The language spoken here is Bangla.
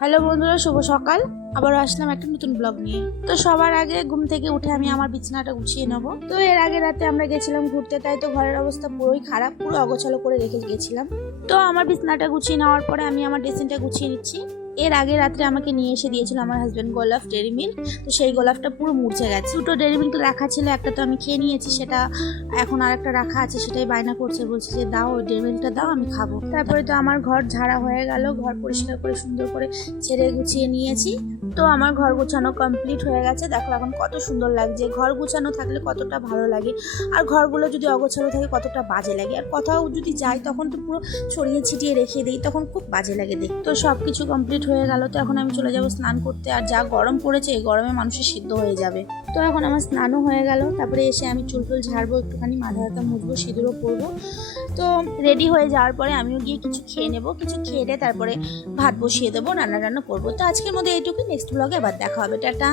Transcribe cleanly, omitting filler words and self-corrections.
হ্যালো বন্ধুরা, শুভ সকাল। আবারও আসলাম একটা নতুন ব্লগ নিয়ে। তো সবার আগে ঘুম থেকে উঠে আমি আমার বিছানাটা গুছিয়ে নেবো। তো এর আগে রাতে আমরা গেছিলাম ঘুরতে, তাই তো ঘরের অবস্থা পুরোই খারাপ, পুরো অগোছালো করে রেখে গেছিলাম। তো আমার বিছানাটা গুছিয়ে নেওয়ার পরে আমি আমার ড্রেসিংটা গুছিয়ে নিচ্ছি। এর আগে রাত্রে আমাকে নিয়ে এসে দিয়েছিল আমার হাজবেন্ড গোলাপ ডেরি মিল্ক। তো সেই গোলাপটা পুরো মুরঝে গেছে। দুটো ডেরি মিল্ক রাখা ছিল, একটা তো আমি খেয়ে নিয়েছি, সেটা এখন আর একটা রাখা আছে, সেটাই বায়না করছে, বলছে যে দাও ওই ডেরি মিল্কটা দাও, আমি খাবো। তারপরে তো আমার ঘর ঝাড়া হয়ে গেল, ঘর পরিষ্কার করে সুন্দর করে ছেড়ে গুছিয়ে নিয়েছি। তো আমার ঘর গুছানো কমপ্লিট হয়ে গেছে। দেখো এখন কত সুন্দর লাগছে। ঘর গুছানো থাকলে কতটা ভালো লাগে, আর ঘরগুলো যদি অগোছালো থাকে কতটা বাজে লাগে। আর কোথাও যদি যাই তখন তো পুরো ছড়িয়ে ছিটিয়ে রেখে দিই, তখন খুব বাজে লাগে দেখতে। তো সব কিছু কমপ্লিট হয়ে গেল। তো এখন আমি চলে যাব স্নান করতে। আর যা গরম পড়েছে, এই গরমে মানুষের সিদ্ধ হয়ে যাবে। তো এখন আমার স্নানও হয়ে গেল। তারপরে এসে আমি চুল টুল ঝাড়বো, একটুখানি মাথা ব্যথা মুছবো, সিঁদুরও পরবো। তো রেডি হয়ে যাওয়ার পরে আমিও গিয়ে কিছু খেয়ে নেবো। কিছু খেয়ে দিয়ে তারপরে ভাত বসিয়ে দেবো, রান্না করবো। তো আজকের মধ্যে এইটুকু। নেক্সট ব্লগে আবার দেখা হবে। টাটা।